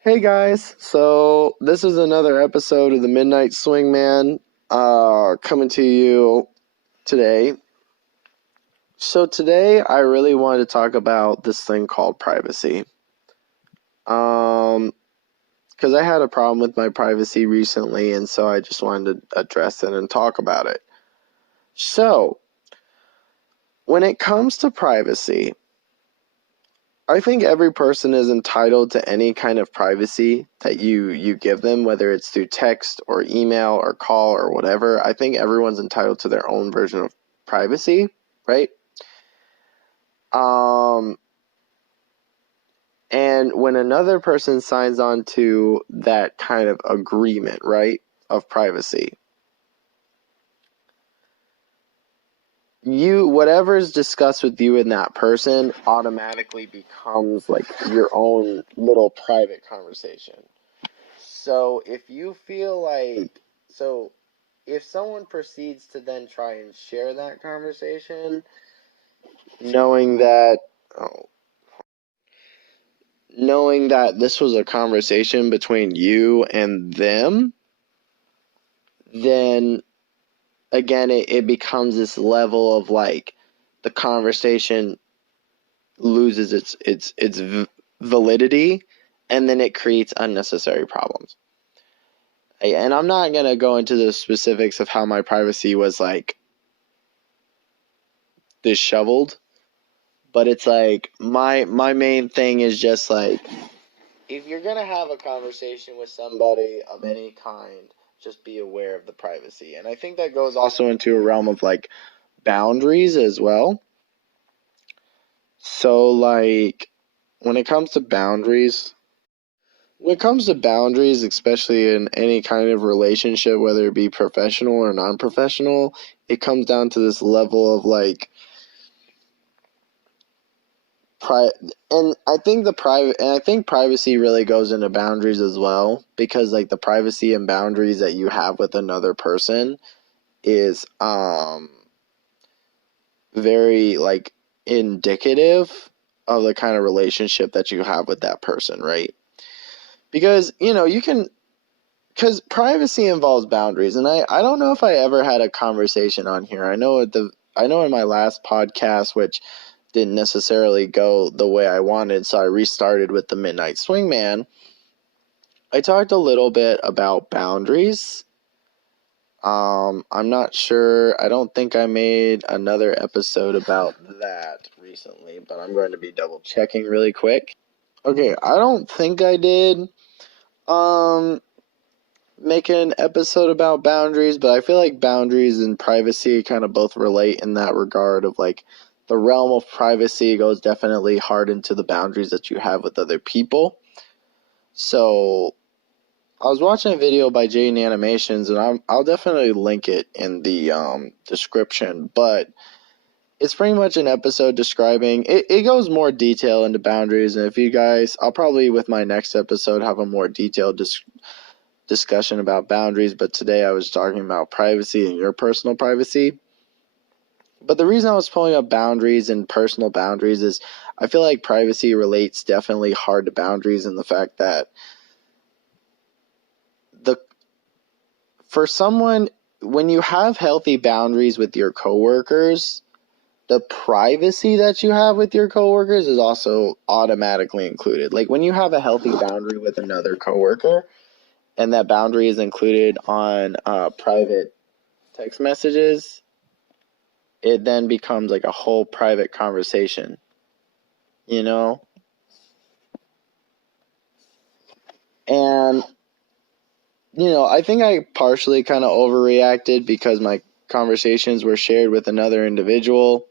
Hey guys, so this is another episode of the Midnight Swingman coming to you today. So today I really wanted to talk about this thing called privacy. Um, because I had a problem with my privacy recently, and so I just wanted to address it and talk about it. So, when it comes to privacy, I think every person is entitled to any kind of privacy that you give them, whether it's through text or email or call or whatever. I think everyone's entitled to their own version of privacy, right? Um, and when another person signs on to that kind of agreement, right, of privacy, whatever is discussed with you and that person automatically becomes like your own little private conversation. So if you feel like, so if someone proceeds to then try and share that conversation, knowing that, oh, knowing that this was a conversation between you and them, then again, it becomes this level of like the conversation loses its validity, and then it creates unnecessary problems. And I'm not gonna go into the specifics of how my privacy was like disheveled, but it's like my main thing is just like if you're gonna have a conversation with somebody of any kind, just be aware of the privacy. And I think that goes also into a realm of like boundaries as well. So like when it comes to boundaries, especially in any kind of relationship, whether it be professional or non-professional, it comes down to this level of like and I think privacy really goes into boundaries as well, because like the privacy and boundaries that you have with another person is very like indicative of the kind of relationship that you have with that person, right? Because you can, because privacy involves boundaries, and I don't know if I ever had a conversation on here. I know in my last podcast, which didn't necessarily go the way I wanted, so I restarted with the Midnight Swingman. I talked a little bit about boundaries. I'm not sure. I don't think I made another episode about that recently, but I'm going to be double checking really quick. Okay, I don't think I did. Um, make an episode about boundaries, but I feel like boundaries and privacy kind of both relate in that regard of like the realm of privacy goes definitely hard into the boundaries that you have with other people. So I was watching a video by Jaden Animations, and I'll definitely link it in the description, but it's pretty much an episode describing it goes more detail into boundaries. And if you guys, I'll probably with my next episode have a more detailed discussion about boundaries, but today I was talking about privacy and your personal privacy. But the reason I was pulling up boundaries and personal boundaries is I feel like privacy relates definitely hard to boundaries, and the fact that the for someone, when you have healthy boundaries with your coworkers, the privacy that you have with your coworkers is also automatically included. Like when you have a healthy boundary with another coworker, and that boundary is included on private text messages, it then becomes like a whole private conversation, you know? And, I think I partially kind of overreacted because my conversations were shared with another individual.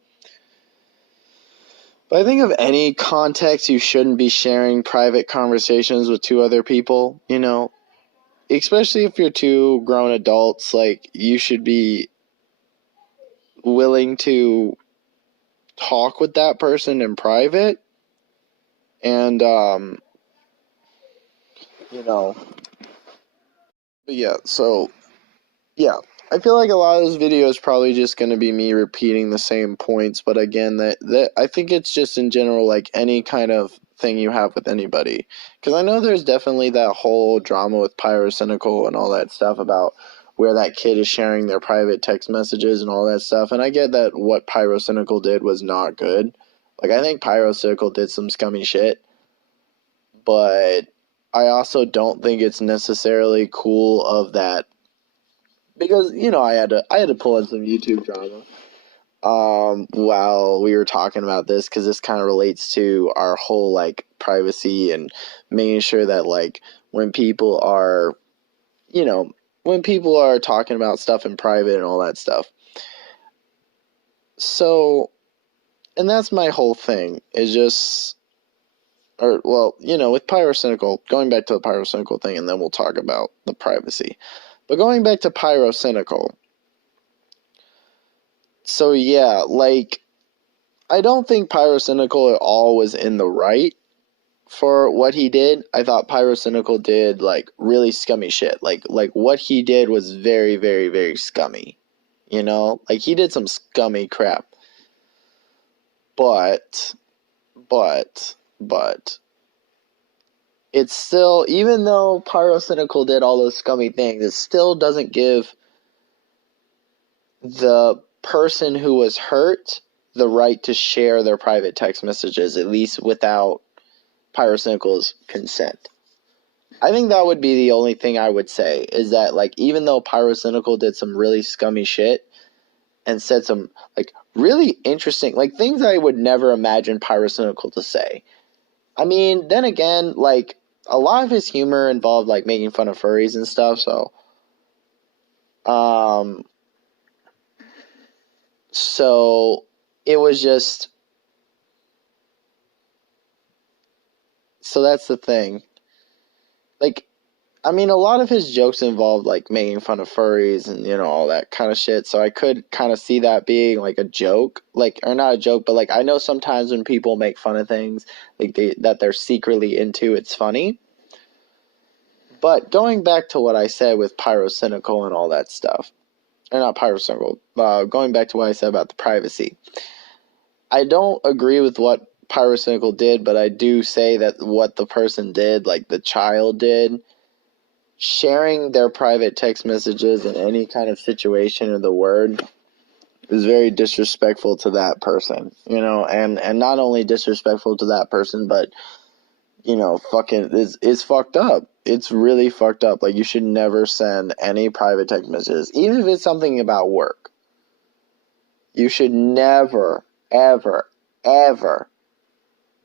But I think of any context, you shouldn't be sharing private conversations with two other people, especially if you're two grown adults. Like, you should be willing to talk with that person in private. And, you know, but yeah, so, yeah. I feel like a lot of this video is probably just going to be me repeating the same points, but again, that I think it's just in general, like any kind of thing you have with anybody. Because I know there's definitely that whole drama with Pyrocynical and all that stuff about where that kid is sharing their private text messages and all that stuff, and I get that what Pyrocynical did was not good. Like, I think Pyrocynical did some scummy shit, but I also don't think it's necessarily cool of that, because I had to pull in some YouTube drama while we were talking about this, because this kind of relates to our whole like privacy and making sure that like when people are talking about stuff in private and all that stuff. So, and that's my whole thing, is just, or well, with Pyrocynical, going back to the Pyrocynical thing, and then we'll talk about the privacy. But going back to Pyrocynical, so yeah, like, I don't think Pyrocynical at all was in the right for what he did. I thought Pyrocynical did like really scummy shit. Like what he did was very, very, very scummy. Like he did some scummy crap. But it's still, even though Pyrocynical did all those scummy things, it still doesn't give the person who was hurt the right to share their private text messages, at least without Pyrocynical's consent. I think that would be the only thing I would say, is that like even though Pyrocynical did some really scummy shit and said some like really interesting like things I would never imagine Pyrocynical to say. I mean, then again, like a lot of his humor involved like making fun of furries and stuff, so it was just, so that's the thing. Like, I mean, a lot of his jokes involved like making fun of furries and all that kind of shit. So I could kind of see that being like a joke, like, or not a joke, but like I know sometimes when people make fun of things like that they're secretly into, it's funny. But going back to what I said with Pyrocynical and all that stuff, or not Pyrocynical, going back to what I said about the privacy, I don't agree with what Pyrocynical did, but I do say that what the person did, like the child did, sharing their private text messages in any kind of situation of the word is very disrespectful to that person, and not only disrespectful to that person, but fucking it's fucked up. It's really fucked up. Like, you should never send any private text messages, even if it's something about work. You should never, ever, ever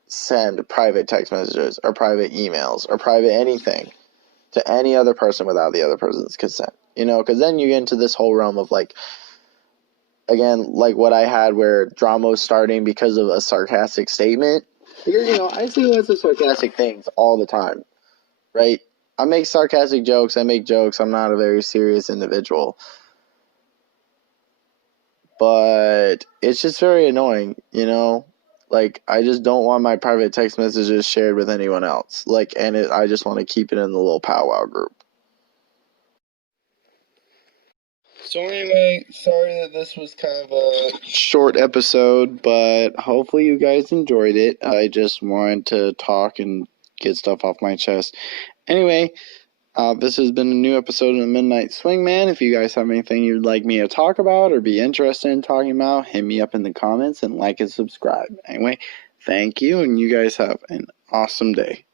send private text messages or private emails or private anything to any other person without the other person's consent. Because then you get into this whole realm of like, again, like what I had where drama was starting because of a sarcastic statement. Because, I see lots of sarcastic things all the time, right? I make sarcastic jokes, I make jokes, I'm not a very serious individual. But it's just very annoying, Like, I just don't want my private text messages shared with anyone else. Like, and I just want to keep it in the little powwow group. So anyway, sorry that this was kind of a short episode, but hopefully you guys enjoyed it. I just wanted to talk and get stuff off my chest. Anyway, this has been a new episode of the Midnight Swingman. If you guys have anything you'd like me to talk about or be interested in talking about, hit me up in the comments and like and subscribe. Anyway, thank you, and you guys have an awesome day.